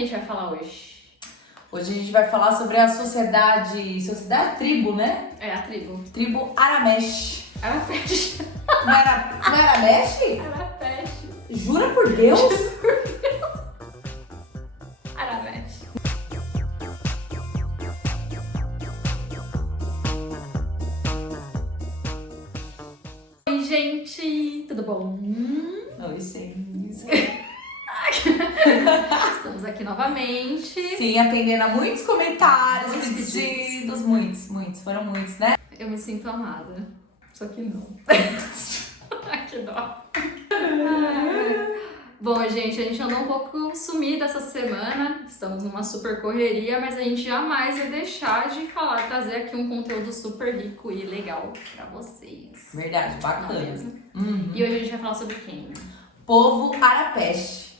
a gente vai falar hoje? Hoje a gente vai falar sobre a sociedade tribo, né? É a tribo. Tribo Aramesh. Arapesh. Não era Aramesh? Arapesh. Jura por Deus? Aramesh. Oi, gente, tudo bom? Oi, sim. Estamos aqui novamente. Sim, atendendo a muitos comentários, Muitos pedidos, muitos, foram muitos, né? Eu me sinto amada. Só que não. Ai, que dó. Bom, gente, a gente andou um pouco sumida essa semana. Estamos numa super correria, mas a gente jamais ia deixar de trazer aqui um conteúdo super rico e legal pra vocês. Verdade, Não é bacana. mesmo? Uhum. E hoje a gente vai falar sobre quem? Povo Arapesh.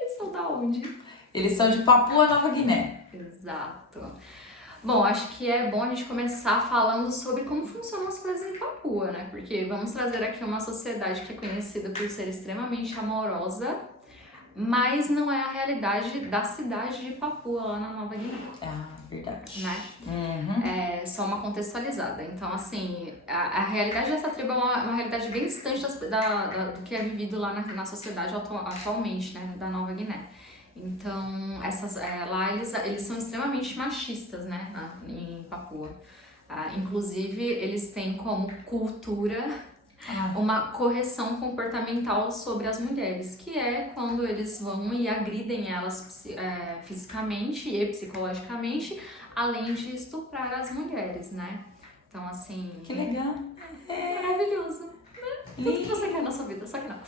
Eles são da onde? Eles são de Papua Nova Guiné. Exato. Bom, acho que é bom a gente começar falando sobre como funcionam as coisas em Papua, né? Porque vamos trazer aqui uma sociedade que é conhecida por ser extremamente amorosa, mas não é a realidade da cidade de Papua, lá na Nova Guiné, Ah, verdade. né? Uhum. É só uma contextualizada. Então, assim, a realidade dessa tribo é uma realidade bem distante do que é vivido lá na sociedade atualmente, né? Da Nova Guiné. Então, lá eles são extremamente machistas, né, em Papua. Inclusive, eles têm como cultura uma correção comportamental sobre as mulheres, que é quando eles vão e agridem elas fisicamente e psicologicamente, além de estuprar as mulheres, né? Então, assim... Que legal. Maravilhoso, né? Tudo que você quer na sua vida, só que não.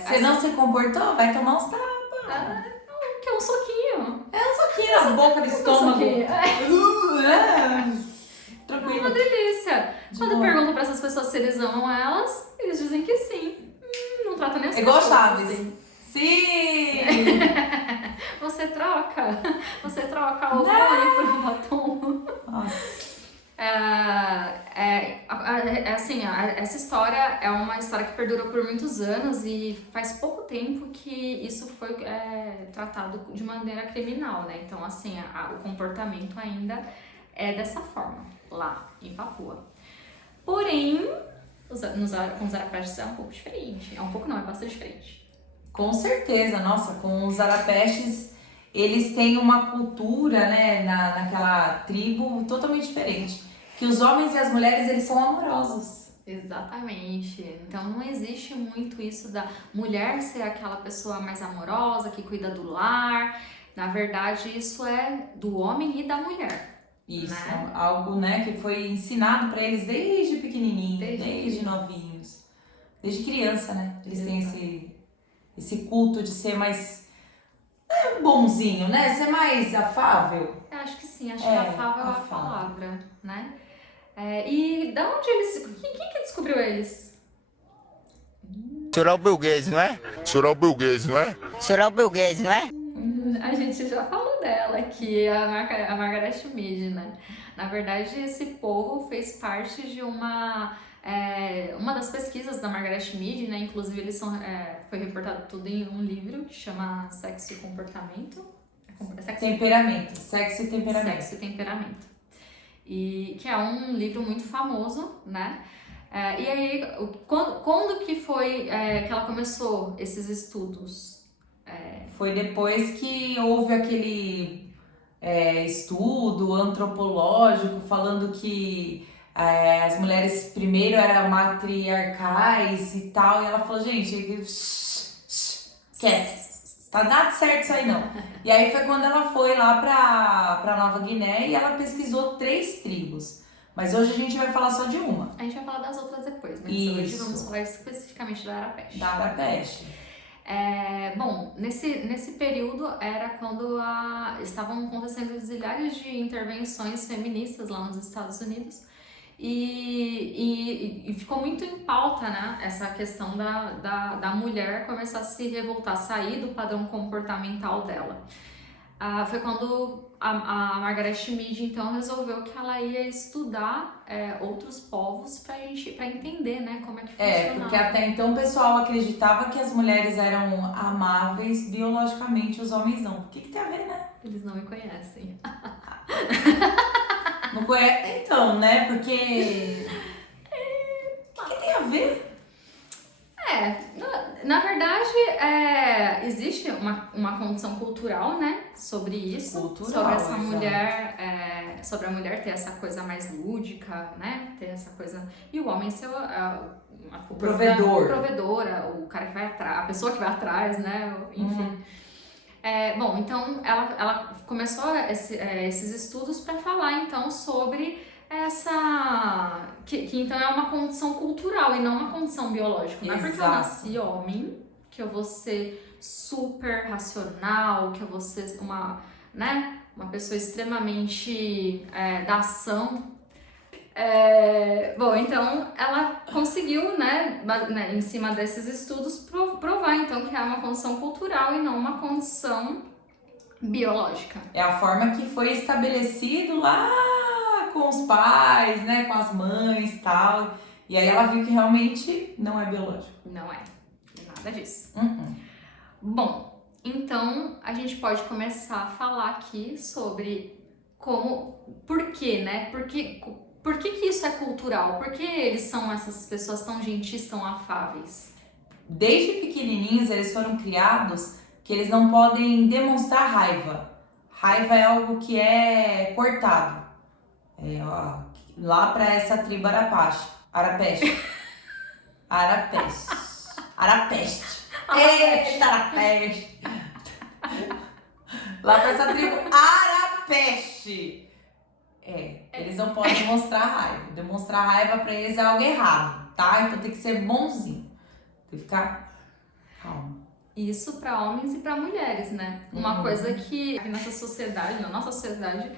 Você não se comportou? Vai tomar uns tapas. Não, que é um soquinho. Soquinho na boca do estômago. Tranquilo. Uma delícia. Quando boa. perguntam pra essas pessoas se eles amam elas, eles dizem que sim. Não trata nem as É igual pessoas Chaves. assim. Sim! Você troca o fone por um batom. Nossa. Essa história é uma história que perdurou por muitos anos e faz pouco tempo que isso foi tratado de maneira criminal, né? Então, assim, o comportamento ainda é dessa forma, lá em Papua. Porém, com os Arapesh é um pouco diferente. É um pouco não, é bastante diferente. Com certeza, nossa, com os Arapeshes, eles têm uma cultura, né, naquela tribo totalmente diferente. Que os homens e as mulheres, eles são amorosos. Exatamente. Então não existe muito isso da mulher ser aquela pessoa mais amorosa, que cuida do lar. Na verdade, isso é do homem e da mulher. Isso, Né? algo, né, que foi ensinado pra eles desde pequenininho, Desde desde novinhos. Desde criança, né? Eles têm esse culto de ser mais bonzinho, né? Ser mais afável. Eu acho que sim, acho que afável é a afável. palavra, né? E da onde eles... Quem que descobriu eles? Será o Bill Gates, não é? Será o Bill Gates, não é? Será o Bill Gates, não é? A gente já falou dela, que é a Margaret Mead, né? Na verdade, esse povo fez parte de uma das pesquisas da Margaret Mead, né? Inclusive, foi reportado tudo em um livro que chama Sexo e Comportamento. Temperamento, sexo e temperamento. Sexo e Temperamento. E que é um livro muito famoso, né? E aí, quando que foi que ela começou esses estudos? Foi depois que houve aquele estudo antropológico falando que as mulheres primeiro eram matriarcais e tal, e ela falou, gente, esquece, tá nada certo isso aí não. E aí foi quando ela foi lá pra Nova Guiné e ela pesquisou 3 tribos. Mas hoje a gente vai falar só de uma. A gente vai falar das outras depois, mas Isso. hoje vamos falar especificamente da Arapesh. Da Arapesh. Bom, nesse período era quando estavam acontecendo zilhares de intervenções feministas lá nos Estados Unidos e ficou muito em pauta, né, essa questão da mulher começar a se revoltar, sair do padrão comportamental dela. foi quando a Margaret Mead, então, resolveu que ela ia estudar outros povos pra entender, né, como é que funcionava. Porque até então o pessoal acreditava que as mulheres eram amáveis biologicamente, os homens não. O que tem a ver, né? Eles não me conhecem. Não conhece? Então, né? Porque... O que tem a ver? Na verdade, existe uma condição cultural, né, sobre isso, sobre essa mulher, sobre a mulher ter essa coisa mais lúdica, né, ter essa coisa, e o homem ser o provedor, o cara que vai atrás, a pessoa que vai atrás, né, enfim. Bom, então ela começou esses estudos para falar então sobre que então é uma condição cultural e não uma condição biológica. Não é porque eu nasci homem que eu vou ser super racional, que eu vou ser uma pessoa extremamente da ação. Bom, então ela conseguiu, né, em cima desses estudos, provar então que é uma condição cultural e não uma condição biológica. É a forma que foi estabelecido lá com os pais, né, com as mães e tal. E aí ela viu que realmente não é biológico. Não é, nada disso. Bom, então a gente pode começar a falar aqui sobre por quê, né? Por que isso é cultural? Por que essas pessoas tão gentis, tão afáveis? Desde pequenininhos eles foram criados que eles não podem demonstrar raiva. Raiva é algo que é cortado. Lá pra essa tribo Arapeste. Eita, Arapeste. Lá pra essa tribo Arapeste. Eles não podem demonstrar raiva. Demonstrar raiva pra eles é algo errado, tá? Então tem que ser bonzinho. Tem que ficar calmo. Isso para homens e para mulheres, né? Uma coisa que aqui na nossa sociedade,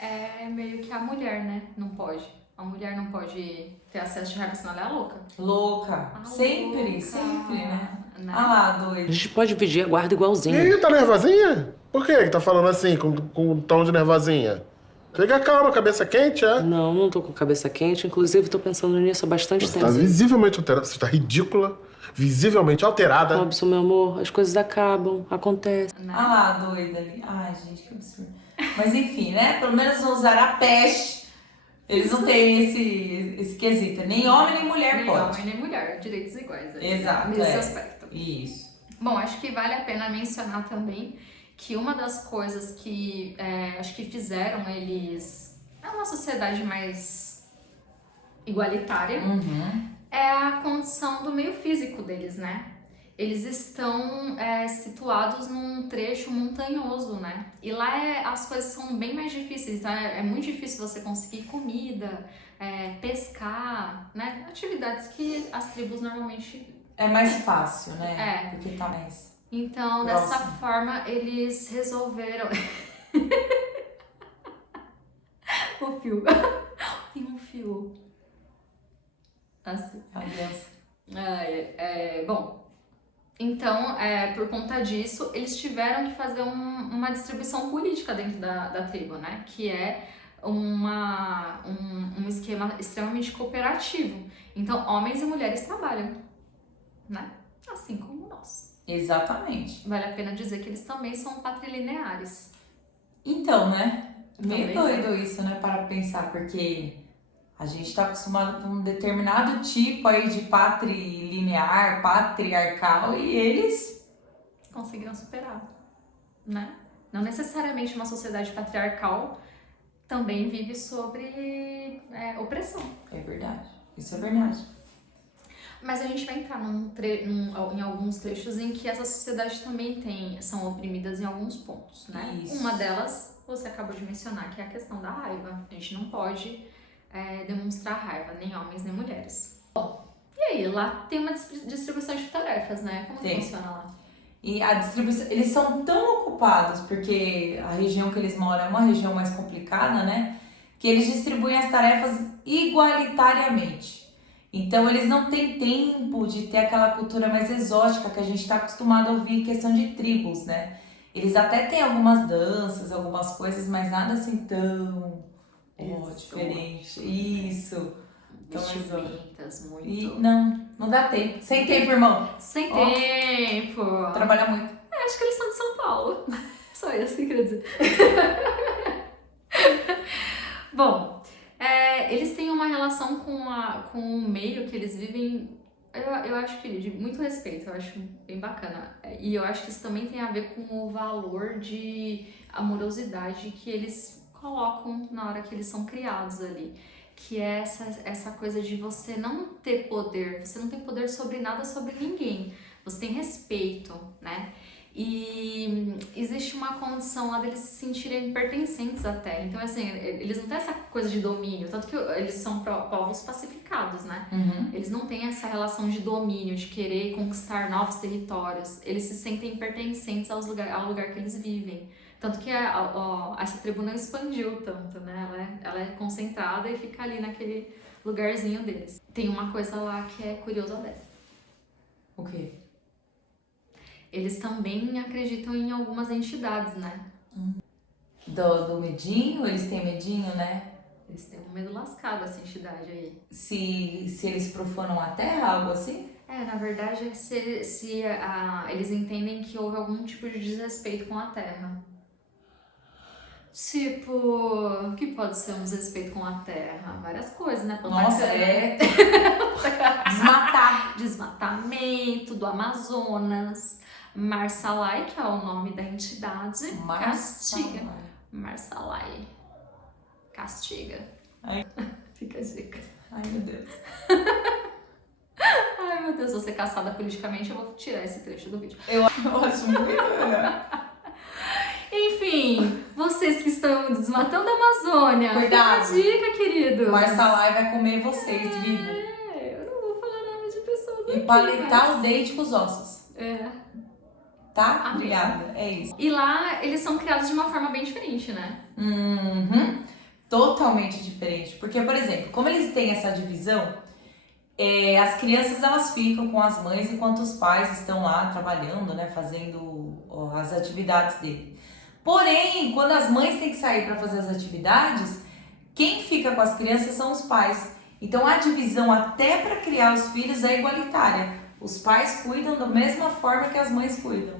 é meio que a mulher, né? Não pode. A mulher não pode ter acesso de raiva, senão ela é louca. Louca. Sempre, né? Ah lá, doido. A gente pode dividir a guarda igualzinho. Ih, tá nervosinha? Por que tá falando assim, com um tom de nervosinha? Fica calma, cabeça quente, é? Não tô com cabeça quente. Inclusive, tô pensando nisso há bastante tempo. Você tá visivelmente alterada, você tá ridícula, visivelmente alterada. Robson, meu amor, as coisas acabam, acontecem. Ah lá, doida ali. Ai, gente, que absurdo. Mas enfim, né? Pelo menos nos Arapeste, eles não têm esse quesito. Nem homem, nem mulher pode. Nem homem, nem mulher. Direitos iguais. Exato, nesse aspecto. Isso. Bom, acho que vale a pena mencionar também que uma das coisas que acho que fizeram eles... É uma sociedade mais igualitária. É a condição do meio físico deles, né? Eles estão situados num trecho montanhoso, né? E lá as coisas são bem mais difíceis, tá? É muito difícil você conseguir comida, pescar, né? Atividades que as tribos normalmente... É mais fácil, né? Porque tá mais... Então, dessa forma, eles resolveram... O fio. Tem um fio. Assim. Aliança. Bom, então, por conta disso, eles tiveram que fazer uma distribuição política dentro da tribo, né? Que é um esquema extremamente cooperativo. Então, homens e mulheres trabalham, né? Assim como nós. Exatamente. Vale a pena dizer que eles também são patrilineares. Então, né? Meio doido isso, né? Para pensar, porque a gente tá acostumado com um determinado tipo aí de patrilinear, patriarcal, e eles conseguiram superar, né? Não necessariamente uma sociedade patriarcal também vive sobre opressão. É verdade, isso é verdade. Mas a gente vai entrar em alguns trechos em que essa sociedade também são oprimidas em alguns pontos, né? Isso. Uma delas, você acabou de mencionar, que é a questão da raiva. A gente não pode demonstrar raiva, nem homens nem mulheres. Bom, e aí, lá tem uma distribuição de tarefas, né? Como funciona lá? E a distribuição, eles são tão ocupados, porque a região que eles moram é uma região mais complicada, né? Que eles distribuem as tarefas igualitariamente. Então, eles não têm tempo de ter aquela cultura mais exótica que a gente está acostumado a ouvir em questão de tribos, né? Eles até têm algumas danças, algumas coisas, mas nada assim tão diferente. Isso. Vestimentas, muito. E não dá tempo. Sem tempo, irmão. Sem tempo. Trabalha muito. Acho que eles são de São Paulo. Só isso que eu queria dizer. Bom, eles têm uma relação com o meio que eles vivem, eu acho que de muito respeito, eu acho bem bacana. E eu acho que isso também tem a ver com o valor de amorosidade que eles colocam na hora que eles são criados ali. Que é essa coisa de você não ter poder, você não tem poder sobre nada, sobre ninguém. Você tem respeito, né? E existe uma condição lá deles se sentirem pertencentes à Terra. Então, assim, eles não têm essa coisa de domínio, tanto que eles são povos pacificados, né? Uhum. Eles não têm essa relação de domínio, de querer conquistar novos territórios. Eles se sentem pertencentes ao lugar que eles vivem. Tanto que essa tribo não expandiu tanto, né? Ela é concentrada e fica ali naquele lugarzinho deles. Tem uma coisa lá que é curiosa dessa. O quê? Eles também acreditam em algumas entidades, né? Do medinho? Eles têm medinho, né? Eles têm um medo lascado, essa entidade aí. Se eles profanam a terra, algo assim? Na verdade, eles entendem que houve algum tipo de desrespeito com a terra. Tipo, o que pode ser um desrespeito com a terra? Várias coisas, né? Nossa, desmatar. Desmatamento do Amazonas. Marsalai, que é o nome da entidade, castiga. Marsalai. Castiga. Ai. Fica a dica. Ai, meu Deus. Ai, meu Deus, vou ser caçada politicamente, eu vou tirar esse trecho do vídeo. Eu acho muito melhor. Enfim, vocês que estão desmatando a Amazônia, cuidado. Fica a dica, querido. Marsalai vai comer vocês vivo. Eu não vou falar nome de pessoas E palitar o dente com os ossos. Tá? Obrigada. É isso. E lá, eles são criados de uma forma bem diferente, né? Uhum. Totalmente diferente. Porque, por exemplo, como eles têm essa divisão, as crianças elas ficam com as mães enquanto os pais estão lá trabalhando, né? Fazendo as atividades dele. Porém, quando as mães têm que sair para fazer as atividades, quem fica com as crianças são os pais. Então a divisão até para criar os filhos é igualitária. Os pais cuidam da mesma forma que as mães cuidam.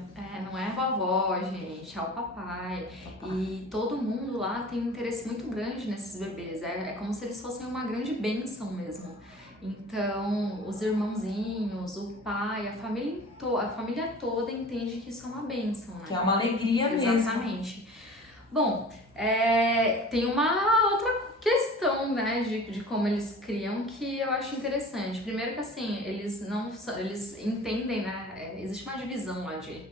Não é a vovó, gente, é o papai. E todo mundo lá tem um interesse muito grande nesses bebês. É como se eles fossem uma grande bênção mesmo. Então, os irmãozinhos, o pai, a família toda entende que isso é uma bênção, né? Que é uma alegria mesmo. Exatamente. Bom, tem uma outra questão, né, de como eles criam que eu acho interessante. Primeiro que, assim, eles entendem, né, existe uma divisão lá de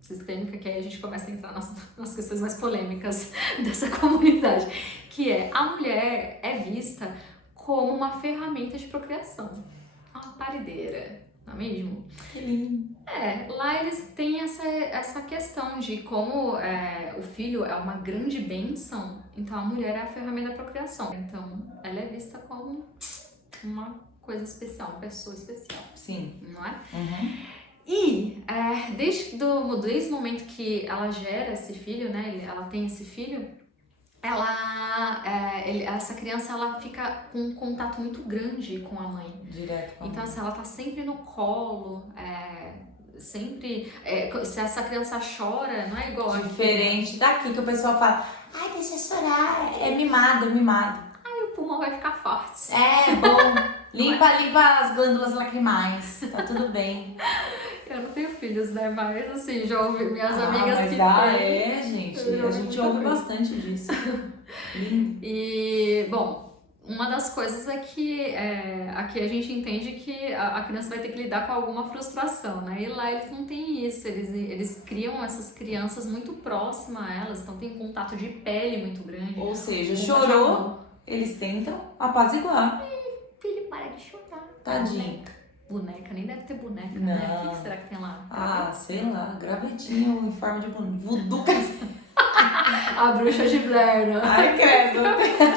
sistêmica, que aí a gente começa a entrar nas questões mais polêmicas dessa comunidade, que a mulher é vista como uma ferramenta de procriação, uma parideira, não é mesmo? Que lindo. Lá eles têm essa questão de como o filho é uma grande bênção, então a mulher é a ferramenta da procriação. Então ela é vista como uma coisa especial, uma pessoa especial. Sim. Não é? Uhum. E desde o momento que ela gera esse filho, né? Ela tem esse filho, essa criança ela fica com um contato muito grande com a mãe. Direto com a Então, mãe. assim, ela tá sempre no colo, sempre. Se essa criança chora, não é igual Diferente daqui que o pessoal fala, ai, deixa eu chorar, é mimado, é mimado. Ai, o pulmão vai ficar forte. É bom, limpa as glândulas lacrimais, tá tudo bem. Eu não tenho filhos, né? Mas assim, já ouvi minhas amigas mas que têm. gente. A gente ouve bastante disso. Lindo. E, bom, uma das coisas é que aqui a gente entende que a criança vai ter que lidar com alguma frustração, né? E lá eles não têm isso, eles criam essas crianças muito próximas a elas, então tem contato de pele muito grande. Ou seja, chorou, eles tentam apaziguar. Filho, para de chorar. Tadinho. Boneca, nem deve ter boneca, Não. né? O que será que tem lá? Ah, sei lá, gravetinho em forma de boneca. Voodoo. A bruxa de Blair, né? Ai, credo.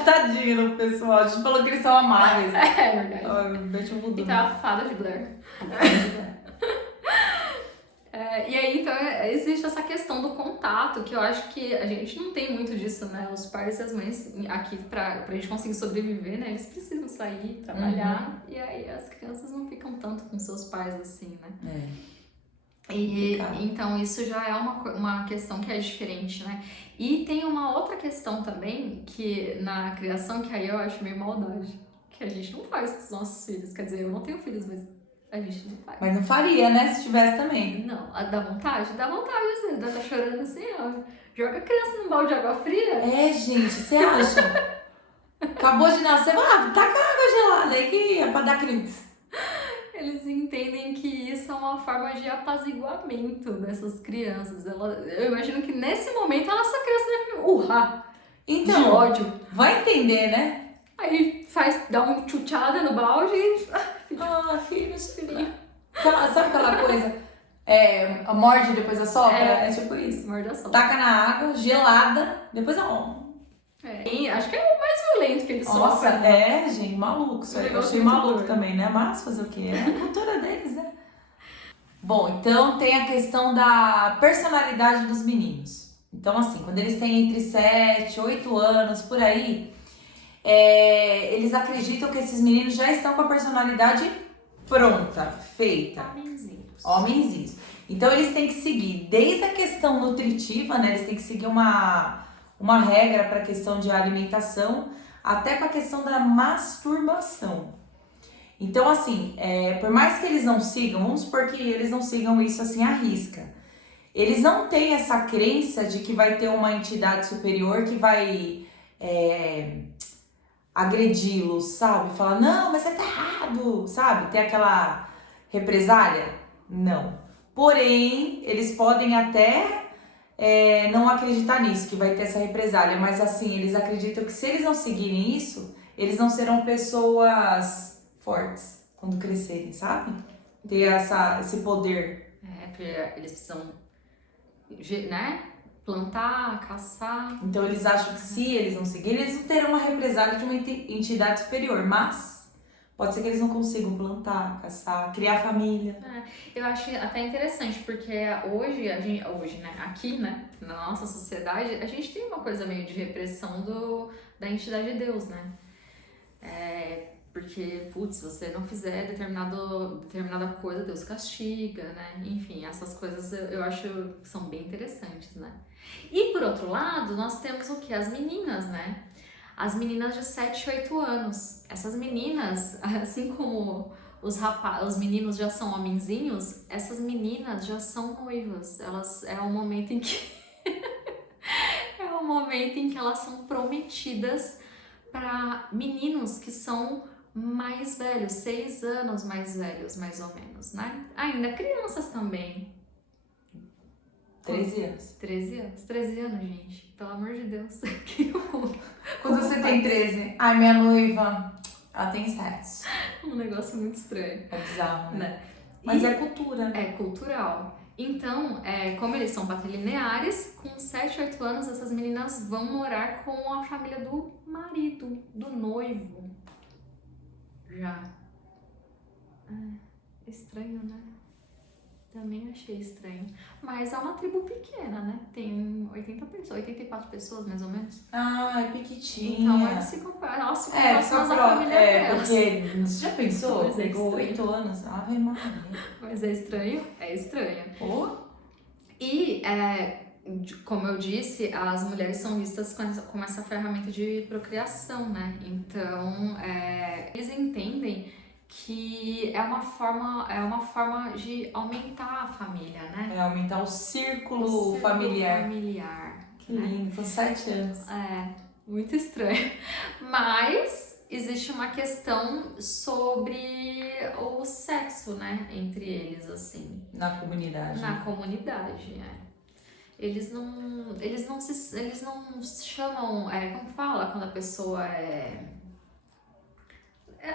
Tadinho do pessoal. A gente falou que eles são amáveis. É verdade. Mete um voodoo. Então a fada de Blair. E aí, então, existe essa questão do contato, que eu acho que a gente não tem muito disso, né? Os pais e as mães aqui, pra gente conseguir sobreviver, né? Eles precisam sair, trabalhar, e aí as crianças não ficam tanto com seus pais assim, né? E então isso já é uma questão que é diferente, né? E tem uma outra questão também, que na criação, que aí eu acho meio maldade, que a gente não faz com os nossos filhos. Quer dizer, eu não tenho filhos, mas a gente não faz. Mas não faria, né? Se tivesse também. Não, dá vontade? Dá vontade, assim, tá chorando assim, ó. Joga a criança num balde de água fria. É, gente, você acha? Acabou de nascer, taca água gelada aí que é pra dar criança. Eles entendem que isso é uma forma de apaziguamento dessas crianças. Eu imagino que nesse momento ela, essa criança deve urrar de Então, ódio. vai entender, né? Aí dá uma chuchada no balde e... Filho. Sabe aquela coisa? Morde e depois assopra? É tipo isso. Morde a sopa. Taca na água, gelada, depois E acho que é o mais violento que eles Nossa, sofrem. gente, maluco. Isso aí eu Negócio achei muito maluco doido. também, né? Mas fazer o quê? É a cultura deles, né? Bom, então tem a questão da personalidade dos meninos. Então, assim, quando eles têm entre 7 e 8 anos, por aí, eles acreditam que esses meninos já estão com a personalidade pronta, feita. Homenzinhos. Então, eles têm que seguir desde a questão nutritiva, né? Eles têm que seguir uma regra para a questão de alimentação, até para a questão da masturbação. Então, assim, por mais que eles não sigam, vamos supor que eles não sigam isso assim à risca. Eles não têm essa crença de que vai ter uma entidade superior que vai agredi-los, sabe? Falar, não, mas você tá errado, sabe? Ter aquela represália? Não. Porém, eles podem até não acreditar nisso, que vai ter essa represália, mas assim, eles acreditam que se eles não seguirem isso, eles não serão pessoas fortes quando crescerem, sabe? Ter esse poder. Porque eles precisam, né? Plantar, caçar. Então eles acham que se eles não seguirem, eles não terão uma represália de uma entidade superior, mas pode ser que eles não consigam plantar, caçar, criar família. Eu acho até interessante, porque hoje, né, aqui, né, na nossa sociedade, a gente tem uma coisa meio de repressão da entidade de Deus, né? Porque, se você não fizer determinada coisa, Deus castiga, né? Enfim, essas coisas eu acho que são bem interessantes, né? E, por outro lado, nós temos o quê? As meninas, né? As meninas de 7 e 8 anos. Essas meninas, assim como os meninos já são homenzinhos, essas meninas já são noivas. É o momento em que... é o momento em que elas são prometidas para meninos que são mais velhos, 6 anos mais velhos, mais ou menos, né? Ainda crianças também. 13 anos. 13 anos. 13 anos, gente. Pelo amor de Deus. Quando você tem 13, ai, minha noiva, ela tem 7. Um negócio muito estranho. É bizarro, né? Mas é cultura. É cultural. Então, como eles são patrilineares, com 7, 8 anos, essas meninas vão morar com a família do marido, do noivo. Já. Estranho, né? Também achei estranho. Mas é uma tribo pequena, né? Tem 84 pessoas, mais ou menos. Ah, é pequitinha. Então elas ficam próximas da família delas. Porque você já pensou? Pois é, Pegou estranho. 8 anos. Ave Maria. Mas é estranho? É estranho. Oh. E, como eu disse, as mulheres são vistas como essa ferramenta de procriação, né? Então, eles entendem que é uma forma de aumentar a família, né? Aumentar o círculo familiar. Que né? lindo, com 7 anos. Muito estranho. Mas existe uma questão sobre o sexo, né? Entre eles, assim. Na comunidade. Na comunidade, Eles não se chamam, como fala quando a pessoa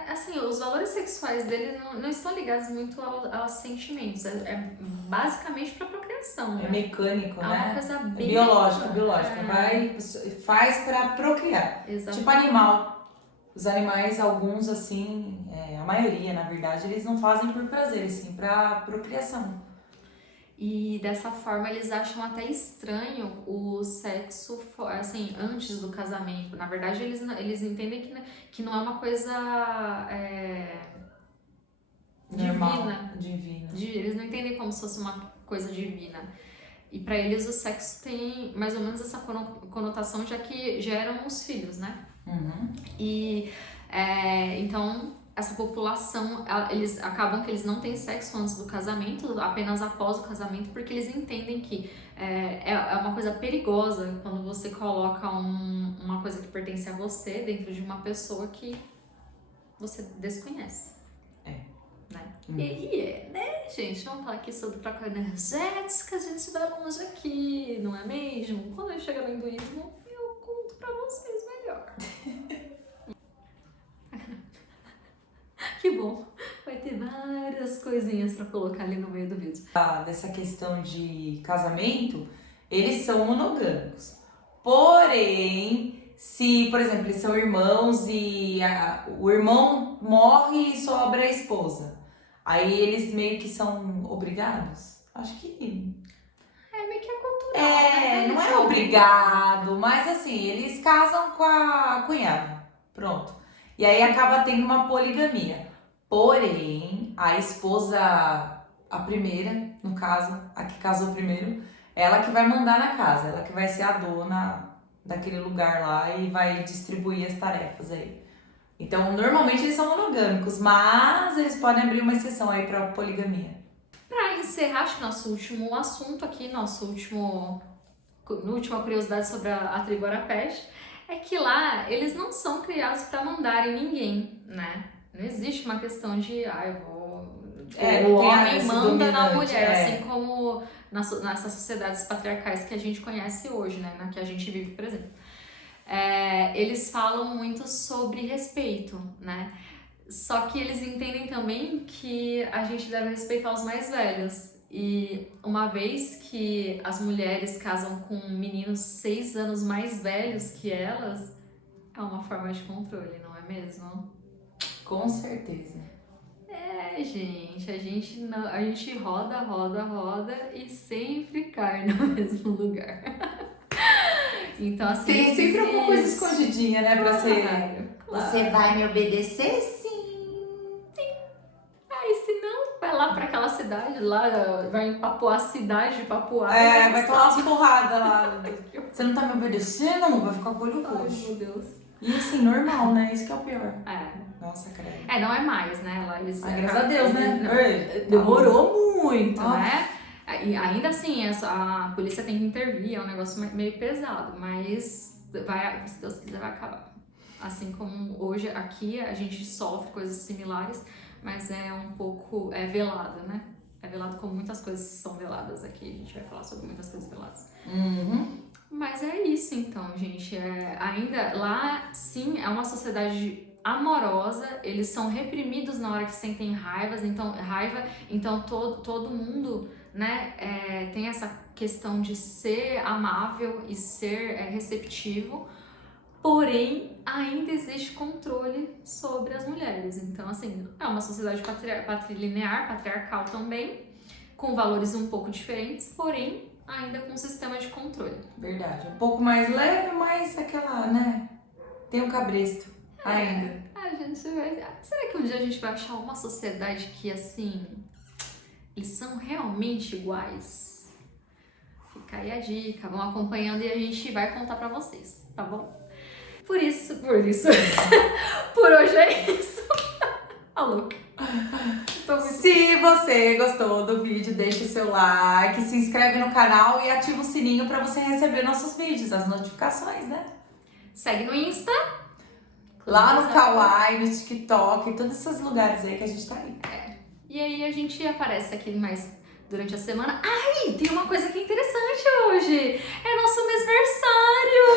assim, os valores sexuais dele não estão ligados muito aos sentimentos, basicamente para procriação, É mecânico, né? É uma coisa bem... biológica. Faz pra procriar. Exatamente. Tipo animal. Os animais, alguns assim, a maioria, na verdade, eles não fazem por prazer, sim, pra procriação. E dessa forma eles acham até estranho o sexo, assim, antes do casamento. Na verdade, eles entendem que não é uma coisa divina. Eles não entendem como se fosse uma coisa divina. E pra eles o sexo tem mais ou menos essa conotação, já que geram os filhos, né? E então essa população, eles acabam que eles não têm sexo antes do casamento, apenas após o casamento, porque eles entendem que é uma coisa perigosa quando você coloca uma coisa que pertence a você dentro de uma pessoa que você desconhece. Né? Né, gente? Vamos falar aqui sobre troca energética, a gente vai longe aqui, não é mesmo? Quando a gente chega no hinduísmo, eu conto pra vocês melhor. Que bom, vai ter várias coisinhas pra colocar ali no meio do vídeo. Dessa questão de casamento, eles são monogâmicos. Porém, se, por exemplo, eles são irmãos e o irmão morre e sobra a esposa, aí eles meio que são obrigados? Acho que... É meio que é cultural, né? Não é obrigado, mas assim, eles casam com a cunhada. Pronto. E aí acaba tendo uma poligamia. Porém, a esposa, a primeira, no caso, a que casou primeiro, ela que vai mandar na casa, ela que vai ser a dona daquele lugar lá e vai distribuir as tarefas aí. Então, normalmente eles são monogâmicos, mas eles podem abrir uma exceção aí pra poligamia. Pra encerrar, acho que nosso último assunto aqui, última curiosidade sobre a tribo Arapesh, é que lá eles não são criados pra mandarem ninguém, né? Não existe uma questão de, o homem manda na mulher, assim como nessas sociedades patriarcais que a gente conhece hoje, né? Na que a gente vive, por exemplo. Eles falam muito sobre respeito, né? Só que eles entendem também que a gente deve respeitar os mais velhos. E uma vez que as mulheres casam com meninos 6 anos mais velhos que elas, é uma forma de controle, não é mesmo? Com certeza. Gente, a gente roda e sempre cai no mesmo lugar. Então, assim, tem sempre alguma coisa escondidinha, né, pra ser... Claro. Você vai me obedecer? Sim. E se não, vai lá pra aquela cidade lá, vai em Papuá, cidade de Papuá. Vai tomar umas porradas lá. Você não tá me obedecendo? Vai ficar com o olho roxo. Ai, meu Deus. E assim, normal, né? Isso que é o pior. Nossa, credo. Não é mais, né? Lá eles... graças a Deus, né? Demorou muito, né? E ainda assim, a polícia tem que intervir, é um negócio meio pesado, mas se Deus quiser, vai acabar. Assim como hoje aqui a gente sofre coisas similares, mas é um pouco velado, né? É velado como muitas coisas são veladas aqui, a gente vai falar sobre muitas coisas veladas. Mas é isso então, gente. Ainda lá, sim, é uma sociedade amorosa, eles são reprimidos na hora que sentem raiva, então todo mundo, né, tem essa questão de ser amável e ser receptivo, porém ainda existe controle sobre as mulheres. Então, assim, é uma sociedade patrilinear, patriarcal também, com valores um pouco diferentes, porém ainda com um sistema de controle. Verdade, um pouco mais leve, mas aquela, né, tem um cabresto ainda. Será que um dia a gente vai achar uma sociedade que, assim, eles são realmente iguais? Fica aí a dica, vão acompanhando e a gente vai contar pra vocês, tá bom? Por isso, por hoje é isso. A louca. Se você gostou do vídeo, deixa o seu like, se inscreve no canal e ativa o sininho pra você receber nossos vídeos, as notificações, né? Segue no Insta. Lá no Kawaii, no TikTok, todos esses lugares aí que a gente tá aí. E aí a gente aparece aqui mais durante a semana. Ai, tem uma coisa que é interessante hoje. É nosso mêsversário.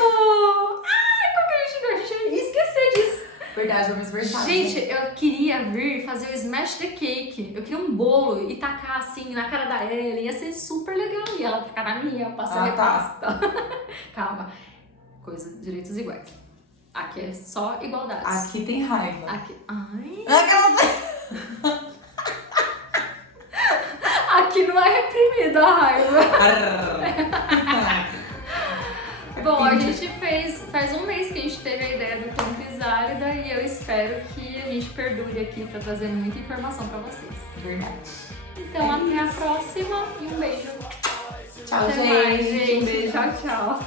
Ai, como que a gente ia esquecer disso? Verdade, é o mêsversário. Gente, eu queria vir fazer o Smash the Cake. Eu queria um bolo e tacar assim na cara da Ellen. Ia ser super legal. E ela tacar na minha, passar repasse. Tá. Calma. Direitos iguais. Aqui é só igualdade. Aqui tem raiva. Aqui não é reprimido a raiva. Bom, a gente faz um mês que a gente teve a ideia do Campus Árida e eu espero que a gente perdure aqui pra trazer muita informação pra vocês. Verdade. Então, até a próxima e um beijo. Tchau, Até gente. mais, gente. Um beijo. Tchau, tchau.